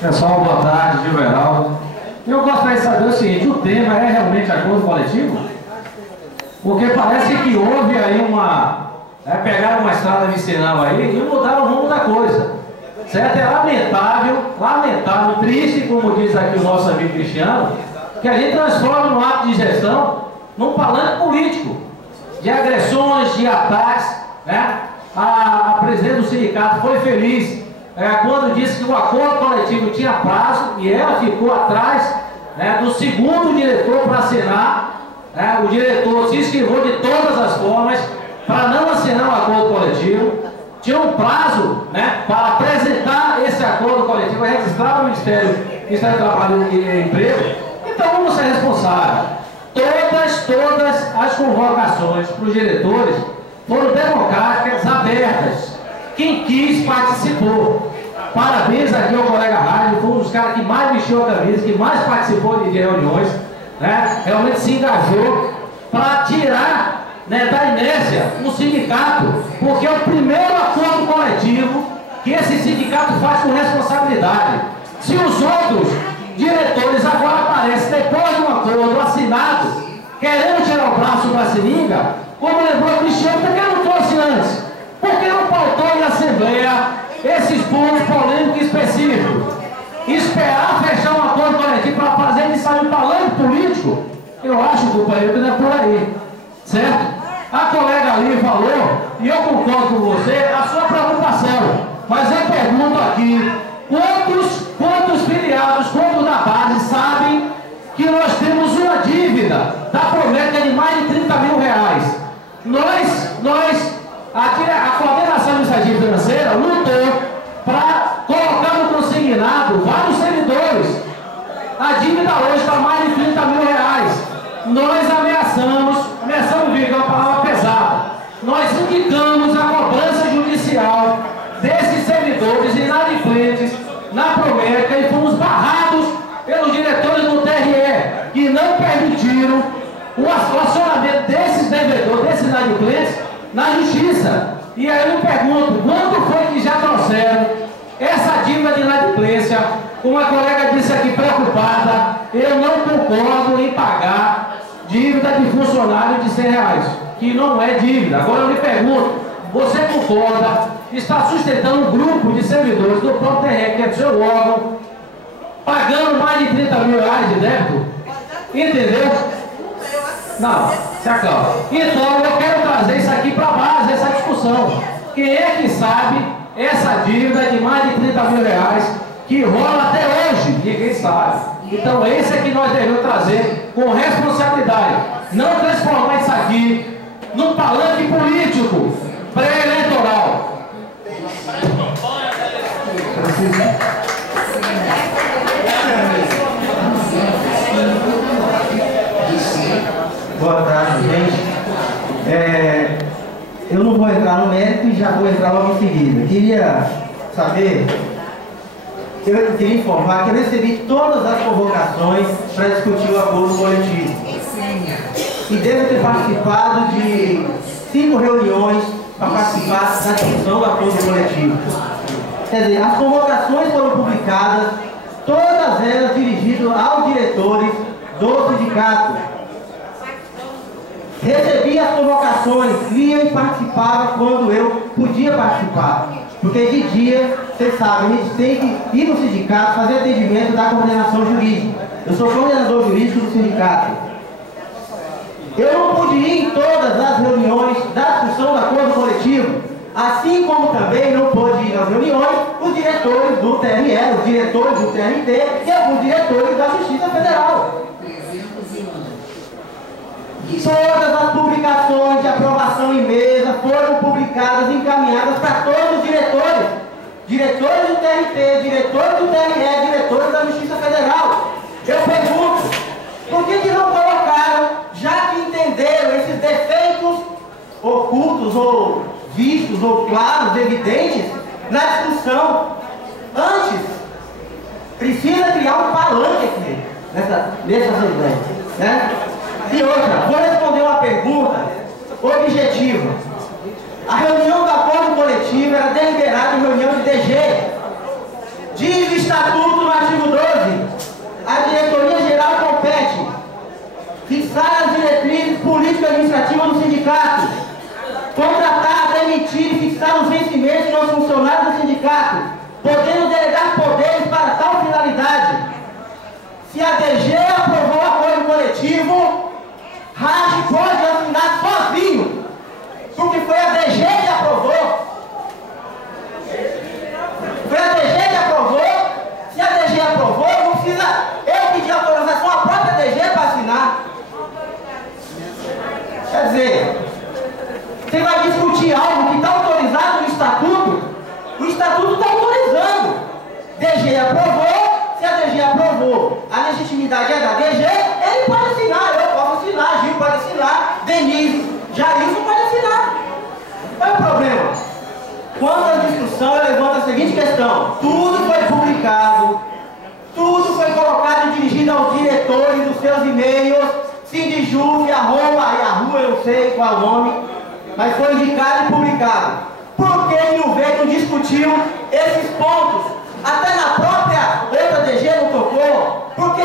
Pessoal, boa tarde, Gilberaldo. Eu gostaria de saber o seguinte, o tema é realmente acordo coletivo? Porque parece que houve aí pegaram uma estrada vicinal aí e mudaram o rumo da coisa. Certo? É lamentável, triste, como diz aqui o nosso amigo Cristiano, que a gente transforma no ato de gestão num palanque político, de agressões, de ataques, né? A presidente do sindicato foi feliz quando disse que o acordo coletivo tinha prazo e ela ficou atrás, né, do segundo diretor para assinar. O diretor se esquivou de todas as formas para não assinar o acordo coletivo. Tinha um prazo, né, para apresentar esse acordo coletivo registrado no Ministério do Trabalho e Emprego. Então vamos ser responsáveis. Todas as convocações para os diretores foram democráticas, abertas. Quem quis participou. Parabéns aqui ao colega Rádio, foi um dos caras que mais vestiu a camisa, que mais participou de reuniões, né? Realmente se engajou para tirar, né, da inércia o sindicato, porque é o primeiro acordo coletivo que esse sindicato faz com responsabilidade. Se os outros diretores agora aparecem depois de um acordo assinado, querendo tirar o braço da seringa, como lembrou o Cristiano, por que não trouxe antes? Por que não pautou em assembleia esses pontos polêmicos específicos? Esperar fechar um acordo coletivo para fazer ele sair um palanque político? Eu acho, companheiro, que não é por aí, certo? A colega ali falou, e eu concordo com você, a sua preocupação, mas eu pergunto aqui, quantos filiados, quantos da base sabem que nós temos uma dívida da Prometa de mais de 30 mil reais? A coordenação administrativa financeira lutou para colocar no consignado vários servidores. A dívida hoje está mais de 30 mil reais. Nós ameaçamos vir, é uma palavra pesada. Nós indicamos a cobrança judicial desses servidores inadimplentes na Prometa e fomos barrados pelos diretores do TRE, que não permitiram o acionamento desses devedores, desses inadimplentes, na justiça. E aí eu pergunto, quando foi que já trouxeram essa dívida de inadimplência? Como a colega disse aqui, preocupada, eu não concordo em pagar dívida de funcionário de 100 reais, que não é dívida. Agora eu lhe pergunto, você concorda, está sustentando um grupo de servidores do próprio TRE, que é do seu órgão, pagando mais de 30 mil reais de débito? Entendeu? Não, se acalma. Então eu quero trazer isso aqui para a base, essa discussão. Quem é que sabe essa dívida de mais de 30 mil reais que rola até hoje? Ninguém sabe. Então esse é que nós devemos trazer com responsabilidade. Não transformar isso aqui num palanque político pré-eleitoral. Boa tarde, gente. Eu não vou entrar no mérito e já vou entrar logo em seguida. Eu queria informar que eu recebi todas as convocações para discutir o acordo coletivo. E devo ter participado de 5 reuniões para participar da discussão do acordo coletivo. Quer dizer, as convocações foram publicadas, todas elas dirigidas aos diretores do sindicato. Recebi as convocações, lia e participava quando eu podia participar. Porque de dia, vocês sabem, a gente tem que ir no sindicato fazer atendimento da coordenação jurídica. Eu sou coordenador jurídico do sindicato. Eu não pude ir em todas as reuniões da discussão do acordo coletivo, assim como também não pôde ir nas reuniões os diretores do TRE, os diretores do TRT e alguns diretores da Justiça Federal. Todas as publicações de aprovação em mesa foram publicadas, encaminhadas para todos os diretores. Diretores do TRT, diretores do TRE, diretores da Justiça Federal. Eu pergunto, por que não colocaram, já que entenderam esses defeitos ocultos ou vistos ou claros, evidentes, na discussão antes? Precisa criar um palanque aqui, nessa assembleia, né? E outra, vou responder uma pergunta objetiva. A reunião do acordo coletivo era deliberada em reunião de DG. o Estatuto, no artigo 12, a diretoria geral compete fixar as diretrizes político-administrativas do sindicato, contratar, demitir e fixar os vencimentos dos funcionários do sindicato, podendo delegar poderes para tal finalidade. Se a DG aprovou o acordo coletivo, RAG pode assinar sozinho, porque foi a DG que aprovou. Foi a DG que aprovou. Se a DG aprovou, não precisa eu pedir autorização à própria DG para assinar. Quer dizer, você vai discutir algo que está autorizado no Estatuto, o Estatuto está autorizando. DG aprovou, se a DG aprovou, a legitimidade é da DG, ele pode assinar, eu posso assinar, Gil pode assinar, Denise, Jailson pode assinar. Qual é o problema? Quanto à discussão, eu levanto a seguinte questão: tudo foi publicado, tudo foi colocado e dirigido aos diretores dos seus e-mails, Sindijuve, Yahoo, eu não sei qual é o nome, mas foi indicado e publicado. Por que Rio Verde não discutiu esses pontos? Até na própria outra DG não tocou. Porque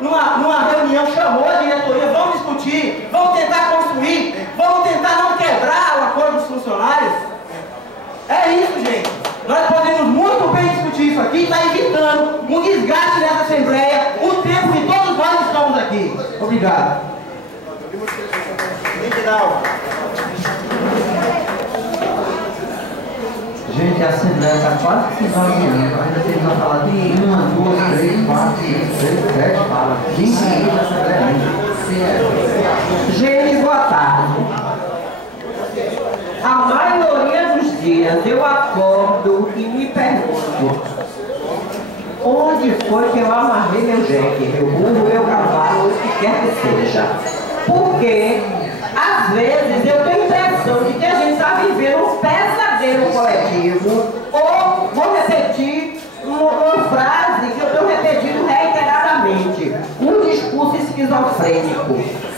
numa reunião chamou a diretoria, vamos discutir, vamos tentar construir, vamos tentar não quebrar o acordo dos funcionários. É isso, gente. Nós podemos muito bem discutir isso aqui, está evitando um desgaste nessa Assembleia, o tempo que todos nós estamos aqui. Obrigado. Gente, a Assembleia está quase se esvaziando. Ainda temos a falar de 1, 2, 3, 4, 5, 6, 7, 20 minutos da Assembleia. Gente, boa tarde. A maioria dos dias eu acordo e me pergunto: onde foi que eu amarrei meu jegue, meu burro, meu cavalo, o que quer que seja? Porque, às vezes, eu tenho a impressão de que a gente está vivendo um pesadelo coletivo, ou vou repetir uma frase que eu tenho repetido reiteradamente: um discurso esquizofrênico.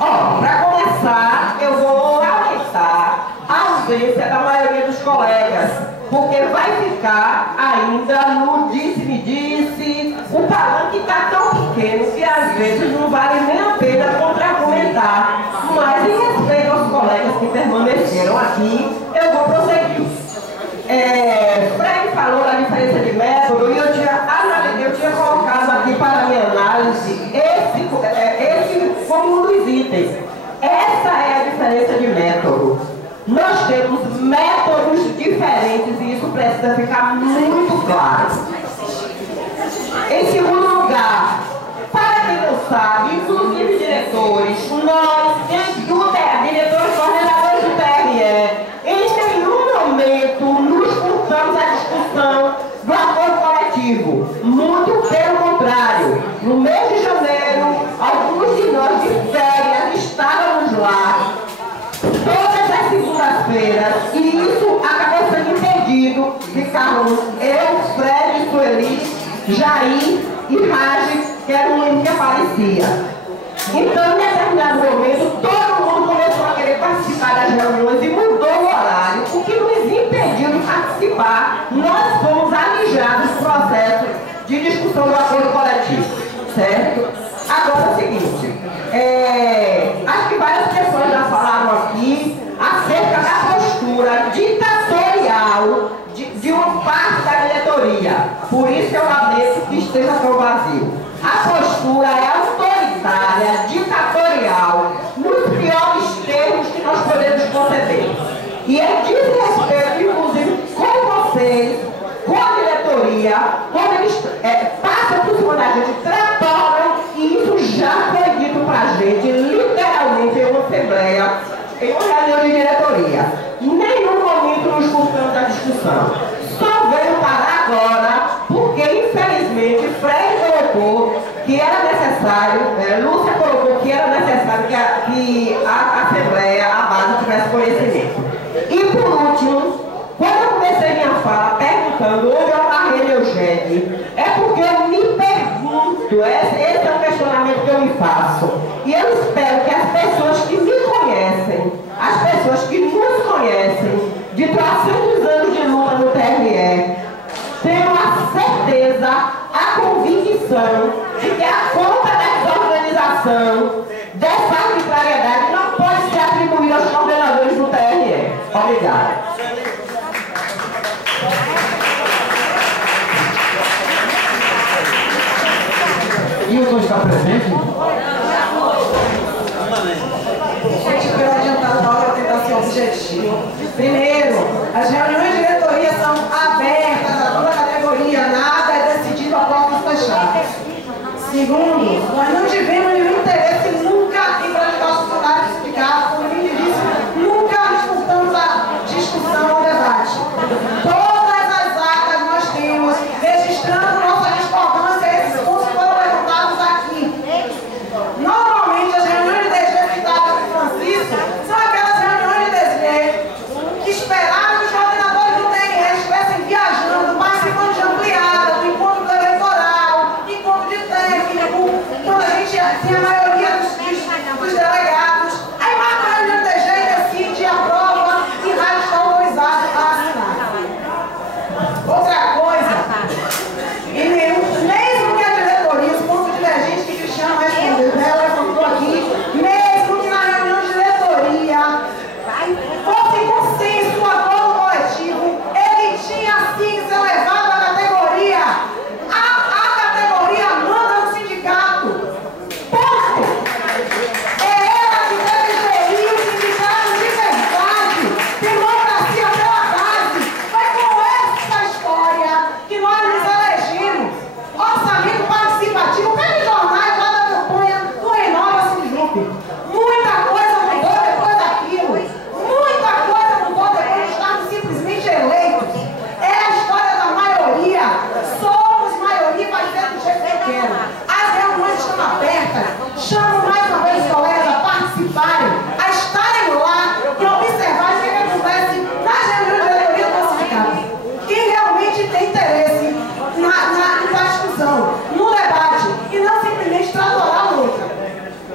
Ó, para começar, eu vou aumentar a ausência da maioria dos colegas, porque vai ficar ainda no disse-me-disse, o palanque está tão pequeno que às vezes não vale nem a pena contra-argumentar. Mas em respeito aos colegas que permaneceram aqui, eu vou prosseguir. Fred falou da diferença de método e eu tinha colocado aqui para a minha análise esse como um dos itens. Essa é a diferença de método. Nós temos métodos diferentes e isso precisa ficar muito claro. Em segundo lugar, para quem não sabe, inclusive diretores, nós, diretores coordenadores do TRE, em nenhum momento nos furtamos a discussão do acordo coletivo. Muito pelo contrário. No mês de janeiro, alguns de nós de férias estávamos lá todas as segundas-feiras e isso acabou sendo impedido. Ficávamos eu, Fred, Sueli, Jair e Raj, que era o único que aparecia. Então, em determinado momento, todo mundo começou a querer participar das reuniões e mudou o horário, o que nos impediu de participar. Nós fomos alijados do processo de discussão do acordo coletivo, certo? Agora é o seguinte, acho que várias pessoas já falaram aqui acerca da postura ditatorial de uma parte da diretoria. Por isso eu lamento que esteja tão vazio. A postura é autoritária, ditatorial, nos piores termos que nós podemos conceber. E é desrespeito, inclusive, com vocês, com a diretoria, quando eles passam por cima da gente, tratoram, e isso já foi dito pra gente, literalmente, em uma assembleia, em uma reunião de diretoria. Em nenhum momento nos furtamos da discussão. Só veio parar agora, porque infelizmente Fred colocou que era necessário, Lúcia colocou que era necessário que a Assembleia, a base, tivesse conhecimento. E por último, quando eu comecei minha fala perguntando onde eu amarrei meu jegue, é porque eu me pergunto, esse é um questionamento que eu me faço. E eu espero que as pessoas que me conhecem, as pessoas que nos conhecem, de 300 anos de luta no TRE, tenham a certeza, a convicção de que a conta da desorganização dessa arbitrariedade não pode ser atribuída aos coordenadores do TRE. Obrigada. E o está presente? Gente, pelo adiantado da hora, tentar ser objetivo. Primeiro, as reuniões de diretoria são abertas a toda a categoria, nada é decidido a portas fechadas. Segundo, nós não tivemos nenhum interesse nunca em prejudicar os funcionários do sindicato, como eu disse, nunca disputamos a discussão ou debate. Todas as atas nós temos registrando nossa discordância, esses pontos foram levantados aqui. Normalmente as reuniões de DG citadas por Francisco são aquelas reuniões de DG que esperavam que os coordenadores do TRE estivessem viajando, participando de ampliada, do encontro eleitoral, encontro de técnico, quando a gente tinha a maioria dos delegados. Aí marca a reunião do DG e decide, aprova e rádio está autorizado a assinar. Outra coisa, e mesmo que a diretoria, os pontos divergentes que Cristiano respondeu, ela levantou aqui, mesmo que na reunião de diretoria fosse consenso, um acordo coletivo, ele tinha sim que ser levado à categoria. A categoria manda no sindicato. Ponto. É ela que deve gerir o sindicato de verdade. Democracia pela base. Foi com essa história que nós nos elegemos. Orçamento participativo, pede jornais lá da campanha do Renova Sindicato. Muita coisa mudou depois daquilo. Muita coisa mudou depois de estarmos simplesmente eleitos. É a história da maioria. Somos maioria para ser do jeito que eu quero. As reuniões estão abertas. Chamo mais uma vez os colegas a participarem, a estarem lá e observarem o que acontece nas reuniões de diretoria do nosso sindicato. Quem realmente tem interesse na discussão, no debate, e não simplesmente tratorar o outro.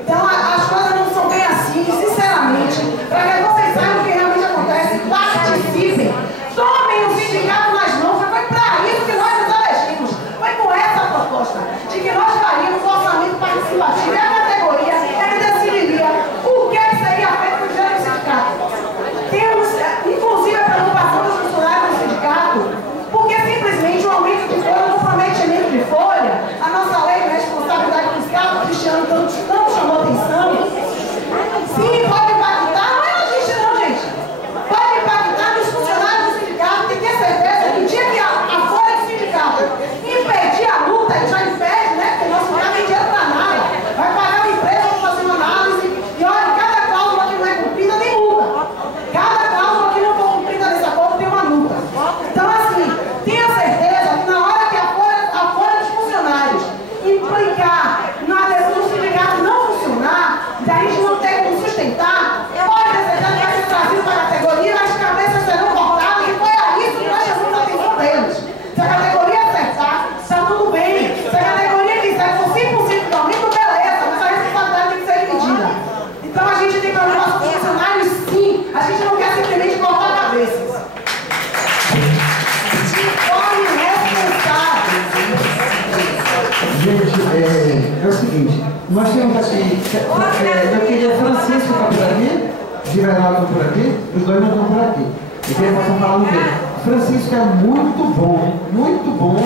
Então, as coisas não são bem assim, sinceramente. Para que vocês saibam o que realmente acontece, participem, tomem o sindicato nas mãos. Foi para isso que nós nos elegemos. Foi com essa proposta de que nós faríamos o orçamento participativo e a categoria é que decidiria o que seria feito com o dinheiro do sindicato. Temos, inclusive, a preocupação dos funcionários do sindicato, porque simplesmente o aumento de folha, o comprometimento de folha, a nossa lei de responsabilidade fiscal, que o Cristiano tanto chamou atenção, sim, pode impactar, não é a gente não, gente. Pode impactar nos funcionários do sindicato, tem que ter certeza que o dia que a folha do sindicato impedir a luta, ele já impede, né? Porque nosso não tem dinheiro para nada. Vai pagar uma empresa para fazer uma análise e olha, cada cláusula que não é cumprida tem multa. Cada cláusula que não for cumprida nesse acordo tem uma multa. Então, assim, tenha certeza que na hora que a folha dos funcionários implicar na adesão do sindicato não funcionar, da gente não ter como sustentar, pode ter certeza que vai ser trazido para a categoria, as cabeças serão cortadas, e foi a isso que nós chamamos a atenção deles. Se a categoria acertar, está tudo bem. Se a categoria quiser for 5% de aumento, beleza, mas a responsabilidade tem que ser dividida. Então a gente tem preocupação com os funcionários, sim. A gente não quer simplesmente cortar cabeças. Se torne responsável. Gente, é o seguinte, nós temos aqui, eu queria Francisco está por aqui, Giveraldo está por aqui, os dois não estão por aqui. Eu queria passar falando dele. Francisco é muito bom,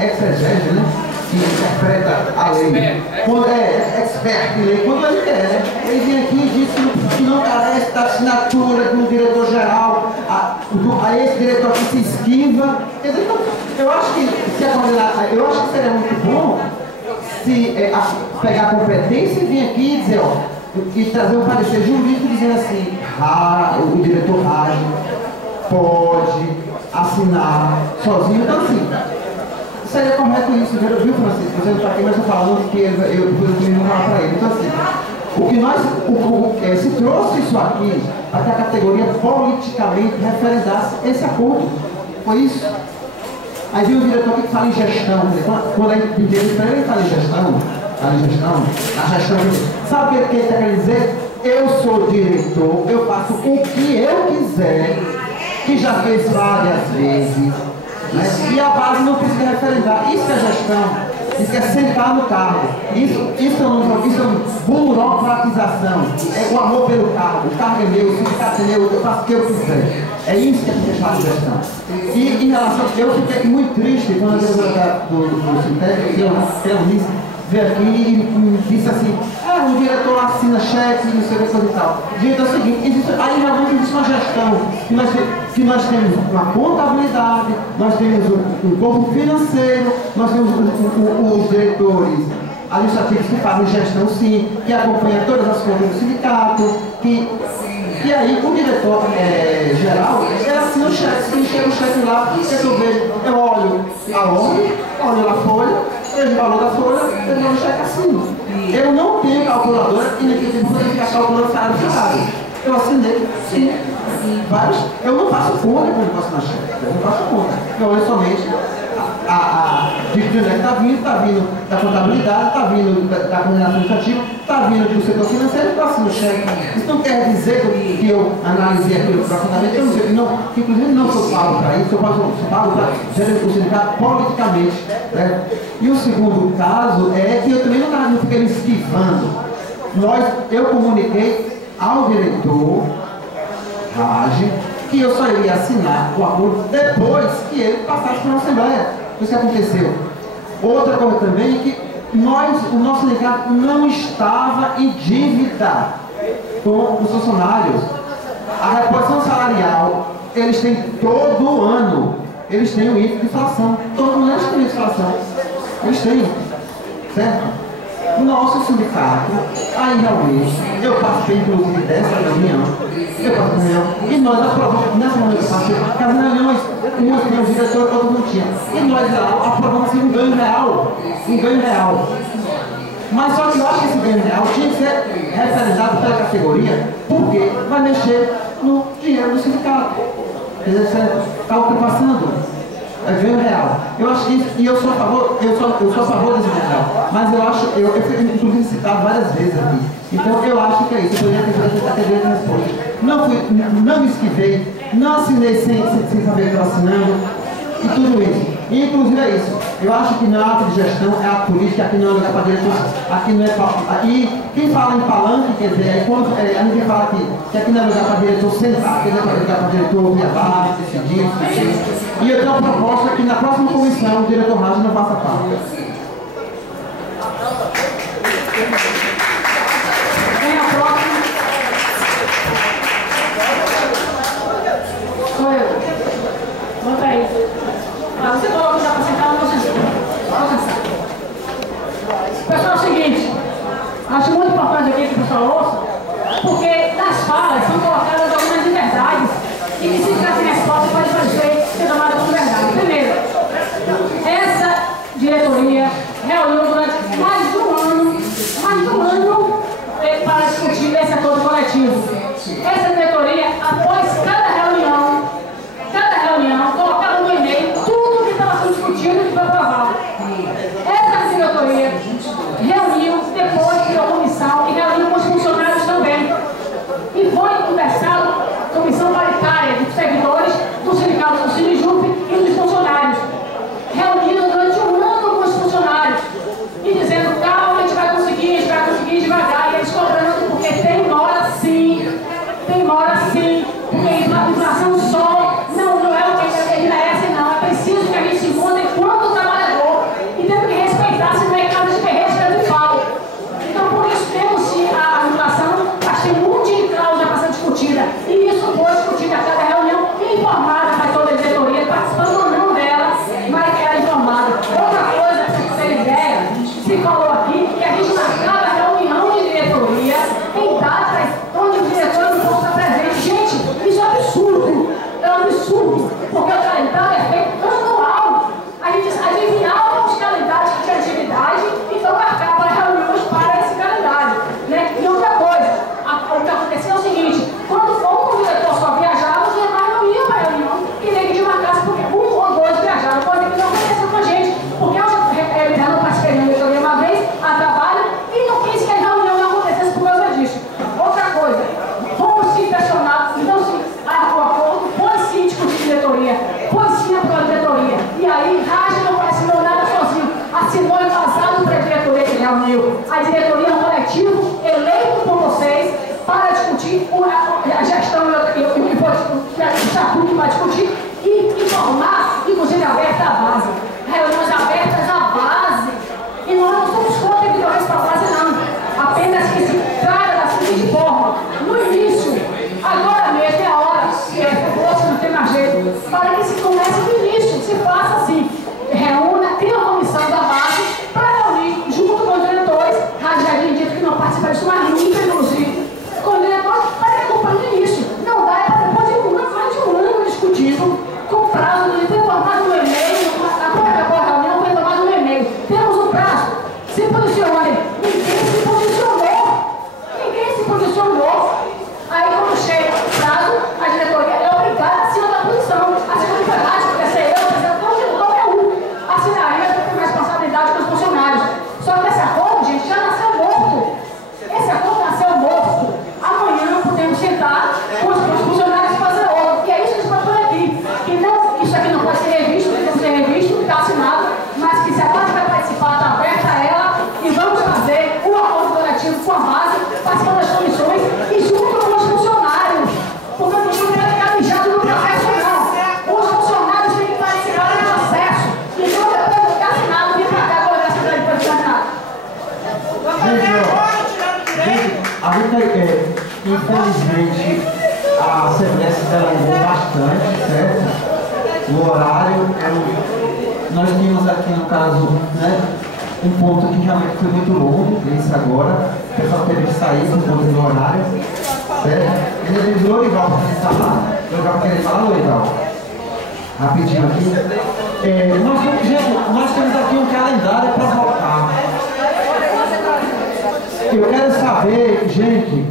exegese, né? Que interpreta a lei. Quando é expert em lei, quando ele quer, né? Ele vem aqui e diz que não carece da assinatura do diretor-geral, a esse diretor que se esquiva. Quer dizer, eu acho que eu acho que seria muito bom se pegar a competência e vir aqui e dizer, ó, e trazer um parecer jurídico dizendo assim, o diretor rádio pode assinar sozinho, então assim. Seria correto isso, viu, Francisco? Você não está aqui, mas eu estou falando que eu vou falar para ele. Então, assim, o que nós se trouxe isso aqui para que a categoria politicamente referendasse esse acordo. Foi isso. Aí viu o diretor que fala em gestão. Quando a gente pediu isso para ele, fala em gestão. A gestão. Sabe o que ele está querendo dizer? Eu sou diretor, eu faço o que eu quiser, que já fez várias vezes. Né? E a base não precisa referendar. Isso é gestão. Isso é sentar no cargo. Isso é burocratização. É o amor pelo cargo. O cargo é meu, o sindicato é meu, eu faço o que eu quiser. É isso que a gente faz de gestão. E em relação, eu fiquei muito triste quando a diretora do Sintec, eu veio aqui e disse assim, o diretor assina cheque, não sei o que coisa e tal. Diretor é o seguinte, aí realmente existe uma gestão, que nós temos uma contabilidade, nós temos um corpo financeiro, nós temos os diretores administrativos que fazem gestão sim, que acompanham todas as contas do sindicato, e aí o diretor geral, ele assina o cheque, se chega o cheque lá, eu olho a ordem, olho a folha, vejo o valor da folha, eu dou o cheque assim. Eu não tenho calculadora e nem tenho que ficar calculando salário. Eu assinei, sim, vários. Eu não faço conta quando eu faço na cheque. Eu não faço conta. Eu olho somente de onde é que está vindo da contabilidade, está vindo da coordenação administrativa, está vindo do setor financeiro, eu assino o cheque. Isso não quer dizer que eu analisei aquilo profundamente, eu não sei, que inclusive não sou pago para isso, eu sou pago para gerir o sindicato politicamente. Né? E o segundo caso é que eu também não fiquei me esquivando. Eu comuniquei ao diretor Raj que eu só iria assinar o acordo depois que ele passasse para a Assembleia. Isso que aconteceu. Outra coisa também é que o nosso sindicato não estava em dívida com os funcionários. A reposição salarial, eles têm todo ano, eles têm o índice de inflação. Todo ano eles têm inflação. Eles têm, certo? O nosso sindicato, aí realmente, eu participei inclusive dessa reunião, e nós aprovamos, nessa reunião que eu participei, porque as reuniões, umas tinham o diretor, outras não tinham. E nós aprovamos um ganho real. Mas só que eu acho que esse ganho real tinha que ser referendado pela categoria, porque vai mexer no dinheiro do sindicato. Quer dizer, você está ultrapassando. É ganho real. Eu acho isso, e eu sou a favor desse ganho real. Mas eu acho, eu fui inclusive citado várias vezes aqui. Então eu acho que é isso. Eu poderia ter resposta. Não me esquivei, não assinei sem saber que estava assinando. E tudo isso. E inclusive é isso. Eu acho que na arte de gestão é a política, aqui não é lugar para diretor, aqui não é para. Aqui, quem fala em palanque, quer dizer, quando a gente fala que aqui não é lugar para diretor sentar, que não é lugar para diretor ouvir a base, decidir. E eu tenho uma proposta que na próxima comissão o diretor Raj não faça parte. Vem a próxima. Sou eu. Bota aí. Você coloca já para sentar no meu sentido. Pessoal, é o seguinte. Acho muito importante aqui que o pessoal ouça, porque nas falas são colocadas algumas inverdades e que se ficar sem resposta pode parecer ser tomada como verdade. Primeiro, essa diretoria reuniu durante mais de um ano para discutir esse acordo coletivo. Essa diretoria, após cada reunião, colocava no e-mail tudo que estava infelizmente a Assembleia se delongou bastante, certo? O horário, nós tínhamos aqui no caso, né, um ponto que realmente foi muito longo, esse agora, o pessoal teve que sair por conta do horário, certo? Ele diz, Lorival, para você falar, Lorival querer falar, Lorival, rapidinho aqui. Nós temos aqui um calendário para votar. Eu quero saber, gente,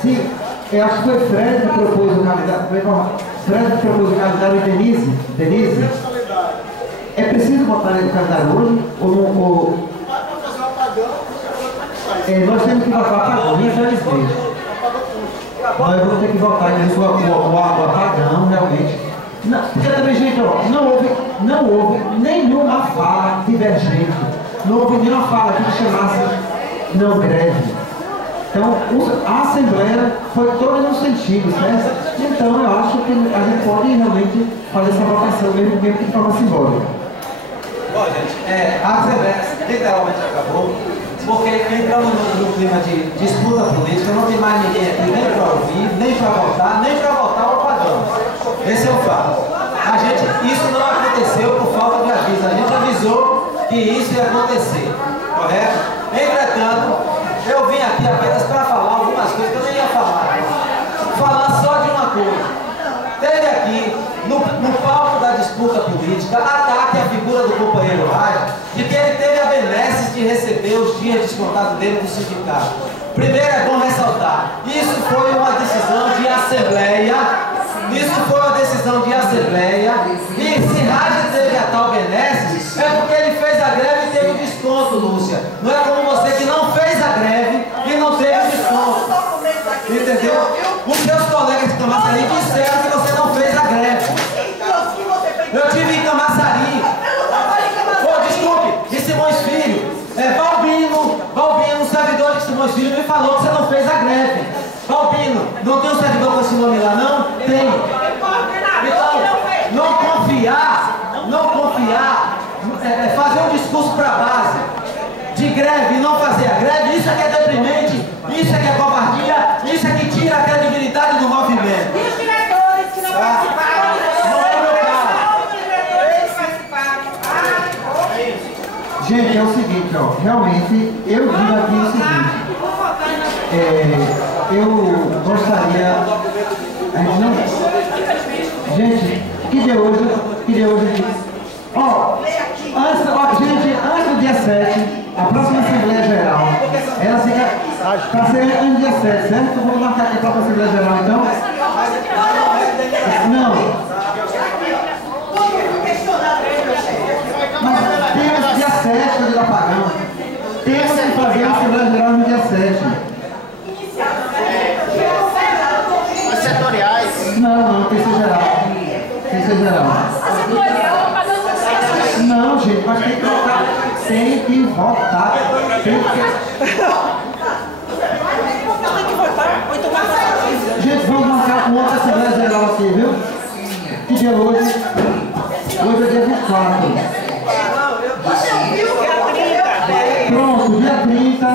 se, eu acho que foi Fred que propôs o calendário, Fred que propôs o calendário e Denise, é preciso votar no calendário hoje? Ou nós temos que votar apagão, infelizmente. Nós vamos ter que votar o apagão, realmente. Não, porque também, gente, ó, não houve nenhuma fala divergente. Não houve nenhuma fala que chamasse não greve. Então, a Assembleia foi toda no sentido, certo? Então, eu acho que a gente pode realmente fazer essa votação mesmo que de forma simbólica. Bom, gente, a Assembleia literalmente acabou, porque entramos no clima de disputa política, não tem mais ninguém aqui nem para ouvir, nem para votar, nem para votar o apagão. Esse é o fato. Isso não aconteceu por falta de aviso, a gente avisou que isso ia acontecer, correto? Entretanto, eu vim aqui apenas para falar algumas coisas que eu nem ia falar. Falar só de uma coisa. Teve aqui, no palco da disputa política, ataque à figura do companheiro Raia, de que ele teve a benesse de receber os dias descontados dele do sindicato. Primeiro é bom ressaltar, isso foi uma decisão de Assembleia. Isso foi uma decisão de Assembleia. E se Raia teve a tal benesse, é porque ele fez a greve e teve o desconto, Lúcia. Não é como você que não fez a greve e não teve o desconto. Entendeu? Os seus colegas de Camaçari disseram que você não fez a greve. Eu tive em Camaçari. Desculpe, de Simões Filho. Balbino, servidor de Simões Filho, me falou que você não fez a greve. Balbino, não tem um servidor com esse nome lá, não? Tem. Então, não confiar, fazer um discurso para a base de greve e não fazer a greve, isso é que é deprimente, isso é que é covardia, isso é que tira a credibilidade do movimento. E os diretores que não participaram? Não é meu caso. Gente, é o seguinte, ó, realmente, eu digo aqui o seguinte, eu gostaria, a gente não, gente, que de hoje, ó, gente, antes do dia 7, a próxima Assembleia Geral, ela fica, para ser antes do dia 7, certo? Vamos marcar aqui a próxima Assembleia Geral, então? Não. Mas temos dia 7 do apagão. Temos que fazer a Assembleia Geral no dia 7. As setoriais. Não, tem que ser geral. Tem que ser geral. Não, gente, mas tem que votar. Tem que votar. Gente, vamos marcar com outra Assembleia Geral aqui, viu? Que dia hoje? Hoje é dia 24. Pronto, dia 30,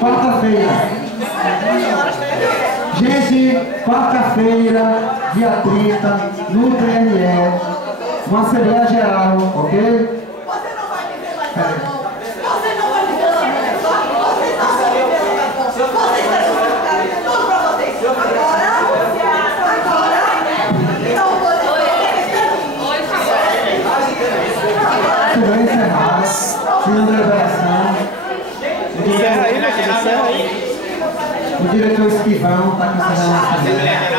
quarta-feira. Gente, quarta-feira, dia 30, no TRE, uma Assembleia Geral, ok? Você não vai viver mais não. Você não vai viver mais não. Você não vai viver mais não. Você está tudo para vocês. Agora, Serão encerradas, sem deliberação. Encerra aí, né? Encerra aí. O diretor Esquivão está cancelando a Assembleia.